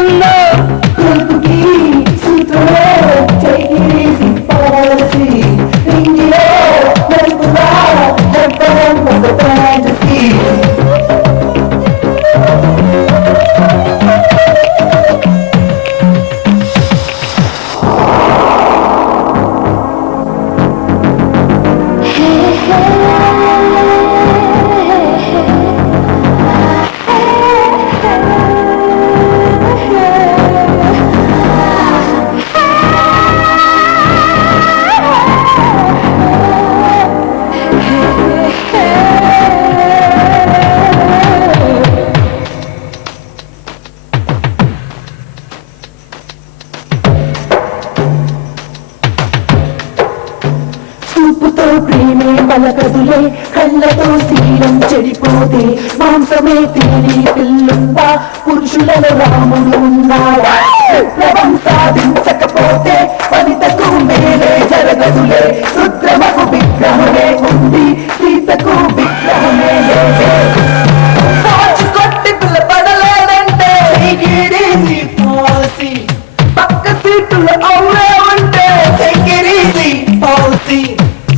వస్తుందో ప్రేమే పలకదులే కళ్ళతో శీలం చెడిపోతే మాంసమే తిని పిల్లుందా పురుషులలో రాముడు ఉన్నాడా విప్లవం సాధించకపోతే వనితకు మేలే జరగదులే రుద్రమకు విగ్రహమే ఉంది సీతకు విగ్రహమే లేదే కొట్టి పిల్లపడలేదంటే పాలసీ పక్క సీటులో అవునే ఉంటే పాలసీ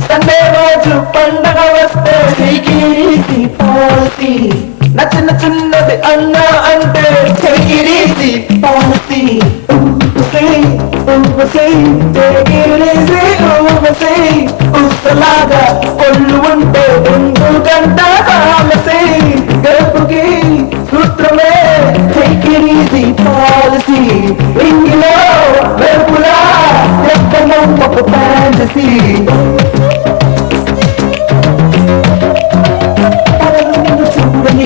సండే రోజు పండగ వస్తే పాలసీ నచ్చిన చిన్నది అన్నా అంటే పాలసీ ఉత్తలాగా ఒళ్ళు ఉంటే గంట కాలసీ గడుపుకి సూత్రమే పాలసీ ఇంగిలో వెలుపులా ఒక ఫ్యాంటసీ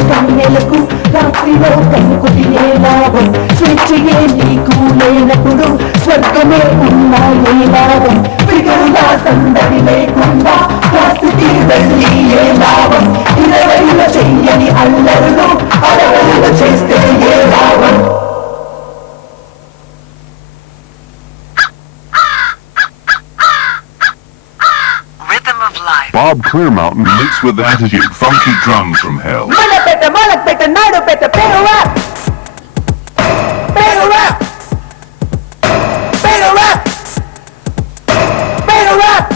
కన్నెలకు రాత్రిలో కనుకు తినే లాభం స్వేచ్ఛయే నీకు లేనప్పుడు స్వర్గమే ఉన్నా ఏ లాభం ఫిగరులా సందడి లేకుండా కాస్తికి వెళ్ళి ఏ లాభం ఇరవైలో చెయ్యని అల్లరులు అరవైలో చేస్తే ఏ లాభం Bob Clearmountain mixed with attitude, funky drums from hell. Malak nado peta, pero rap! Pero rap! Pero rap! Pero rap!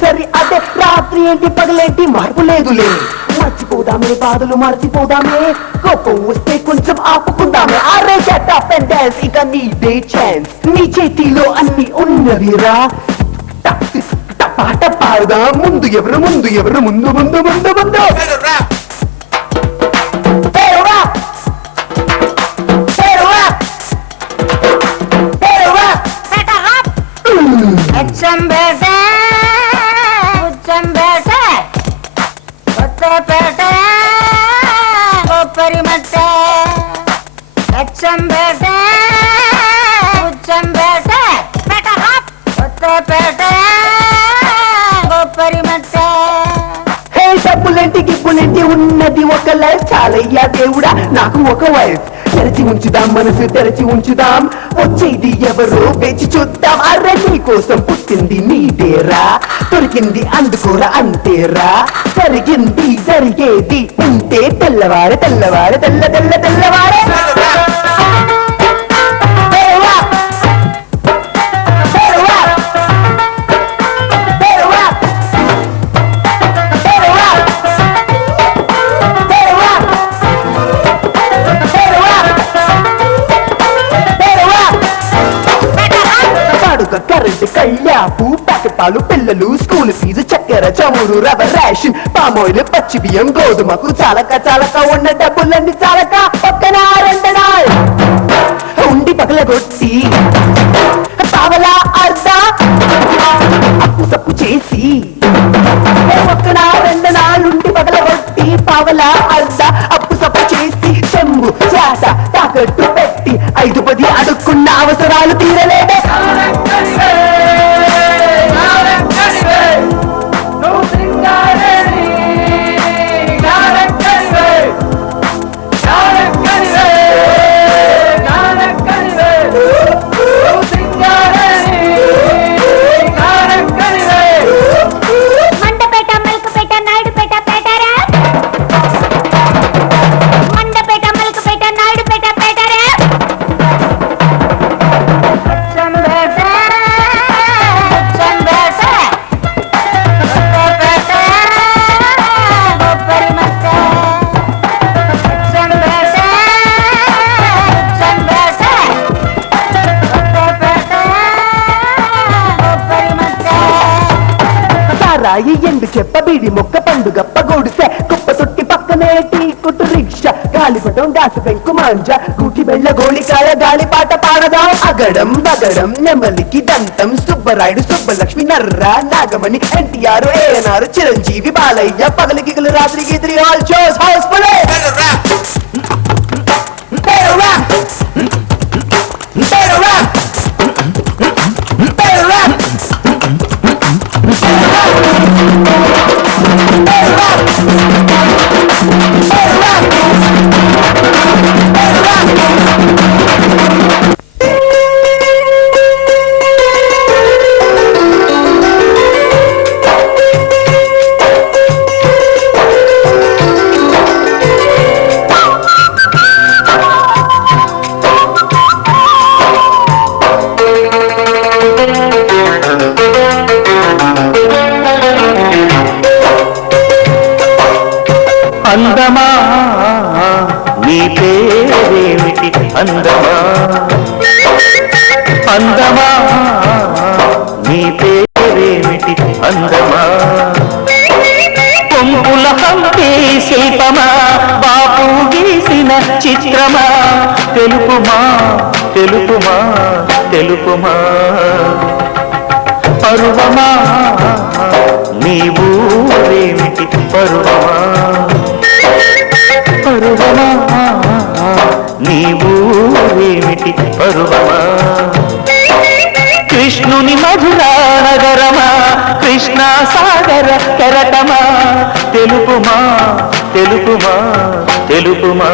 సరి అదే రాత్రి ఏంటి పగలేంటి మార్పు లేదులే మర్చిపోదామే బాధలు మర్చిపోదామే కోపం వస్తే కొంచెం ఆపుకుందామే అరే గెట్ అప్ అండ్ డాన్స్ ఇక నీదే ఛాన్స్ నీ చేతిలో అన్ని ఉన్నవిరా పాట పాడుదా ముందు ఎవరు ముందు డబ్బులేంటి గిబ్బులేంటి ఉన్నది ఒక లైఫ్ చాలయ్యా దేవుడా నాకు ఒక వైఫ్ తెరచి ఉంచుదాం మనసు తెరచి ఉంచుదాం వచ్చేది ఎవరో వేచి చూద్దాం అరే నీ కోసం పుట్టింది నీదేరా దొరికింది అందుకోరా అంతేరా జరిగేది ఉంటే తెల్లవారే కరెంటు కళ్యాపు పాలు పిల్లలు స్కూల్ ఫీజు చక్కెర చమురు రవ్వ రేషన్ పామాయిల్ పచ్చి బియ్యం గోధుమకు చాలక ఉన్న డబ్బులన్నీ చాలక పక్కన రెండనాల్ ఉండి పగలగొట్టి పావలా అర్ధ అప్పు సప్పు చేసి పక్కన రెండనాలుండి పగలగొట్టి పావలా అర్ధ అప్పు సప్పు చేసి చెంబు చేట తాకట్టు పెట్టి 5-10 అడుక్కున్న అవసరాలు తీరలేదే No రాయి ఎండు చెప్ప బీడి మొక్క పండు గప్ప గోడుసె కుప్ప తొట్టి పక్కనే టీ కొట్టు రిక్షా గాలిపటం గాసు పెంకు మాంజ కూటి బెళ్ళ గోళికాయ గాలి పాట పాడదాం అగడం బగడం నెమలికి దంతం సుబ్బరాయుడు సుబ్బలక్ష్మి నర్ర నాగమణి ఎన్టీఆర్ ఏఎన్ఆర్ చిరంజీవి బాలయ్య పగలి గిగలు రాత్రి గీత్రి ఆల్ షోస్ హౌస్ఫుల్ అందమా నీ పేరేమిటి అందమా అందమా నీ పేరేమిటి అందమా పొంపుల హంపి శిల్పమా బాపు గీసిన చిత్రమా తెలుపుమా తెలుపుమా తెలుపుమా పరువమా నీ ఊరేమిటి పరువమా పరువమా నీ ఊరేమిటి పరువమా కృష్ణుని మధురా నగరమా కృష్ణా సాగర కెరటమా తెలుపుమా తెలుపుమా తెలుపుమా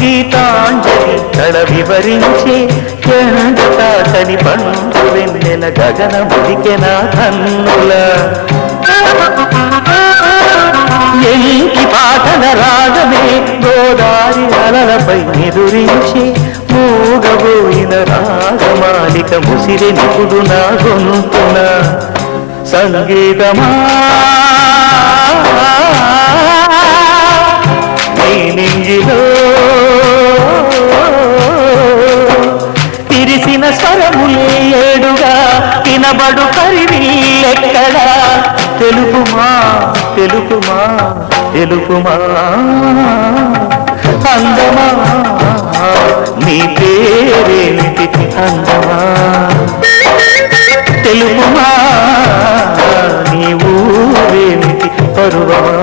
గీతాంజలి తల వివరించే ఎండతాటని పండు వెన్నెల గగన ముదికెన కన్నుల ఎంకి పాటల రాగమే గోదారి అలలపై ఎదురించి మూగబోయిన రాగమాలిక ముసిరి నిపుడు నా గొంతున సంగీతమా నింగిలో తిరిసిన స్వరములే ఏడుగా వినబడు కరివిల్లెక్కడా తెలుపుమా తెలుపుమా తెలుపుమా అందమా నీ పేరేమిటి అందమా తెలుపుమా నీ ఊరేమిటి పరువమా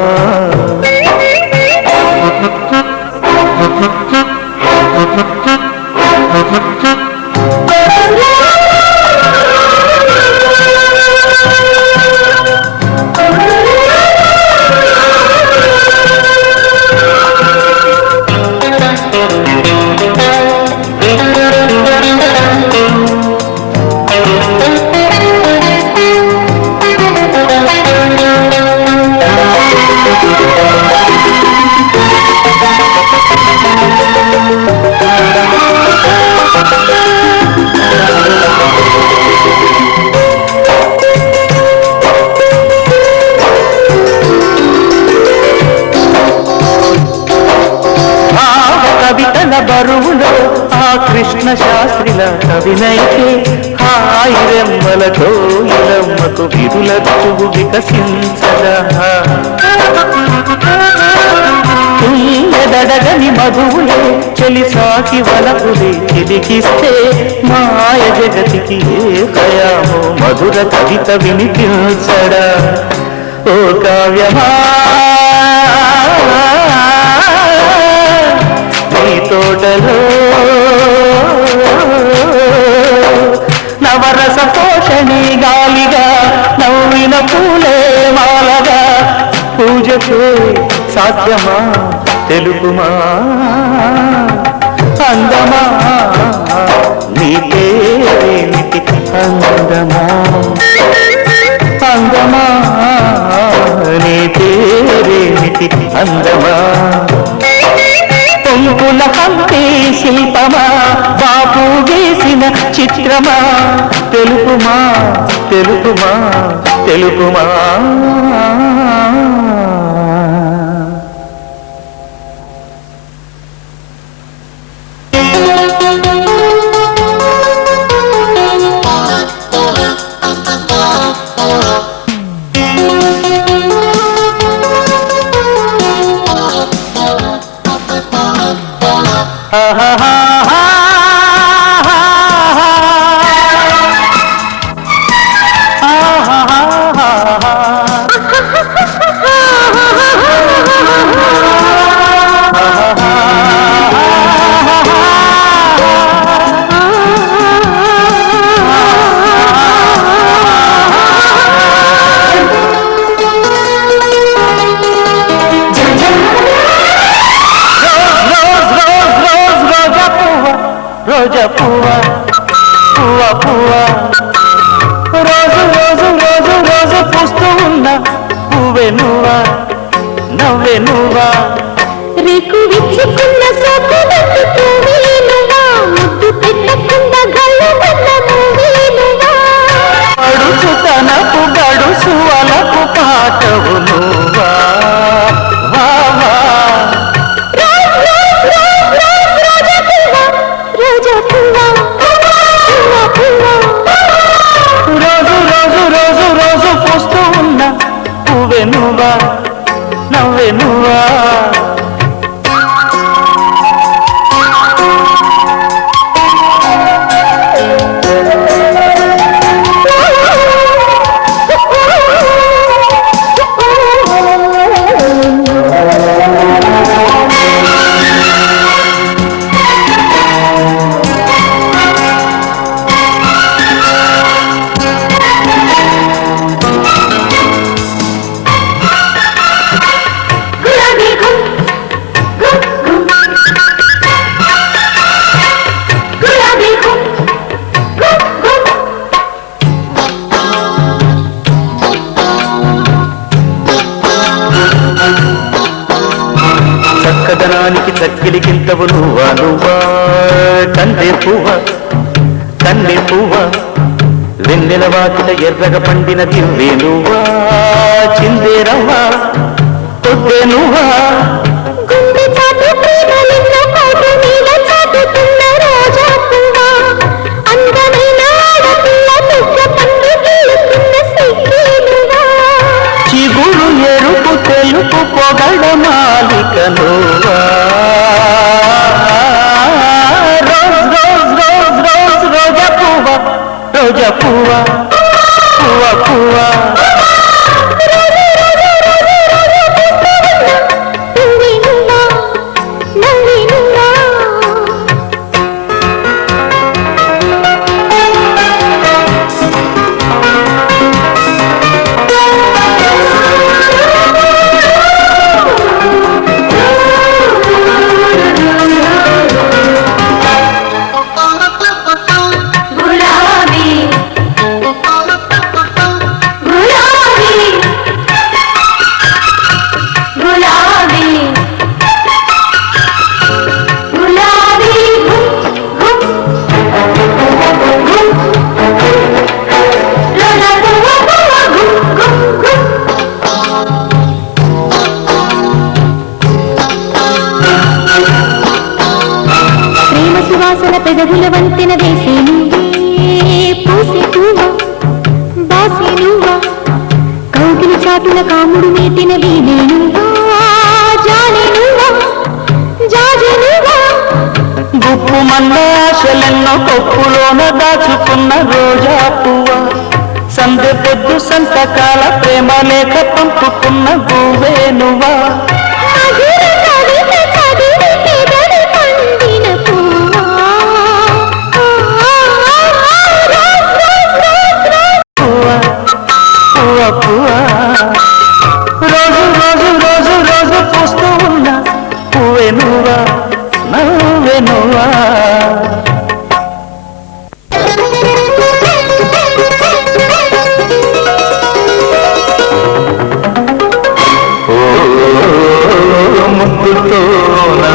బరువులో ఆ కృష్ణ శాస్త్రిల కవినైతే హాయిరెమ్మల కోయిలమ్మకు విధుల చువు వికసించదా తుమ్మెదడగని మధువులే చెలి సాకి వలపులే చిలికిస్తే మాయ జగతికి ఏ కయామో మధుర కవిత వినిపించడా ఓ కావ్యమా తోటలో నవరస పోషణి గాలిగా సాధ్యమా తెలుపుమా అందమా నీ పేరేమిటి అందమా అందమా నీ పేరేమిటి అందమా పొంగుల హంపి శిల్పమా బాపు వేసిన చిత్రమా తెలుపుమా తెలుపుమా తెలుపుమా రోజా పువ్వా పువ్వా పువ్వా రోజు రోజు రోజు రోజు పూస్తూ ఉన్నా పువ్వే నువ్వా నవ్వే నువ్వా రేకు విచ్చుకున్న సోకు నువ్వా ముద్దు పెట్టకుండా గల్లు నువ్వా అడుచు తనకు గడుసు అలకు పాటవు నువ్వా వా వా రోజా పువ్వా పువ్వా పువ్వా రోజు రోజు రోజు రోజు పూస్తూ ఉన్నా పువ్వే నువ్వా నవ్వే నువ్వా చక్కదనానికి చక్కిలికింతవు నువ్వా నువ్వా కన్నె పువ్వ కన్నె పువ్వ వెన్నెల వాకిట ఎర్రగ పండిన దివ్వే నువ్వా చిందేరవ్వా కొద్దే నువ్వా గుండె చాటు ప్రేమలిన్న కోటు నీల చాటుతున్న రోజా పువ్వా అందమైన ఆడపిల్ల తుగ్గ పండు గీలుతున్న సిగ్గేనువా చిగురు ఎరుపు తెలుపు పొగడ మాలిక నువ్వా రోజ్ రోజ్ రోజ్ రోజ్ రోజా పువ్వ రోజా పువ్వ పువ్వ పువ్వ పువ్వే నువ్వా నవ్వే నువ్వా గులాబీ గులాబీ గులాబీ గులాబీ గుమ్ గుమ్ రోజా పువ్వా పువ్వా గుమ్ గుమ్ గుమ్ ప్రేమ సువాసన పెదవుల వంతెన వేసే నువ్వే పూసే పువ్వా బాసే నువ్వా కౌగిలి చాటున కాముడు మీటిన వీణే నువ్వా జానే నువ్వా జాజే నువ్వా గుప్పు మన్నాశలెన్నో కొప్పులోన దాచుకున్న రోజా పువ్వ సందె పొద్దు సంతకాల ప్రేమ లేఖ పంపుకున్న గువ్వే నువ్వా మధుర కవిత చదివి పెదవి పండిన పువ్వా రోజ్ రోజ్ రోజ్ రోజ్ పువ్వ పువ్వ పువ్వ రోజు రోజు రోజు రోజు పూస్తూ నువ్వా ముద్దుతో నా